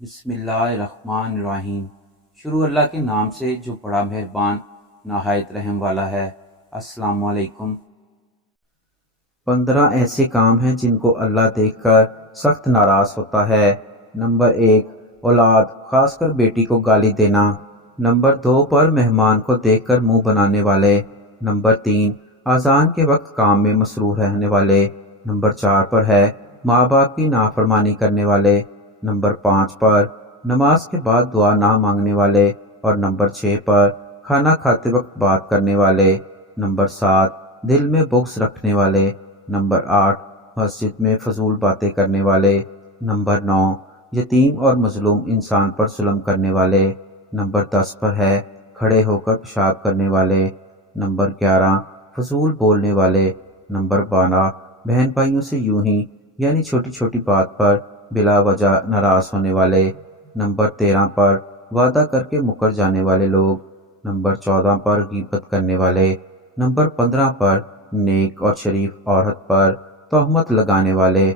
بسم اللہ الرحمن الرحیم۔ شروع اللہ کے نام سے جو بڑا مہربان نہایت رحم والا ہے۔ السلام علیکم۔ 15 ایسے کام ہیں جن کو اللہ دیکھ کر سخت ناراض ہوتا ہے۔ نمبر 1، اولاد خاص کر بیٹی کو گالی دینا۔ نمبر 2 پر مہمان کو دیکھ کر منہ بنانے والے۔ نمبر 3، اذان کے وقت کام میں مصروف رہنے والے۔ نمبر 4 پر ہے ماں باپ کی نافرمانی کرنے والے۔ نمبر 5 پر نماز کے بعد دعا نہ مانگنے والے، اور نمبر 6 پر کھانا کھاتے وقت بات کرنے والے۔ نمبر 7، دل میں بغض رکھنے والے۔ نمبر 8، مسجد میں فضول باتیں کرنے والے۔ نمبر 9، یتیم اور مظلوم انسان پر ظلم کرنے والے۔ نمبر 10 پر ہے کھڑے ہو کر پیشاب کرنے والے۔ نمبر 11، فضول بولنے والے۔ نمبر 12، بہن بھائیوں سے یوں ہی یعنی چھوٹی چھوٹی بات پر بلا وجہ ناراض ہونے والے۔ نمبر 13 پر وعدہ کر کے مکر جانے والے لوگ۔ نمبر 14 پر غیبت کرنے والے۔ نمبر 15 پر نیک اور شریف عورت پر تہمت لگانے والے۔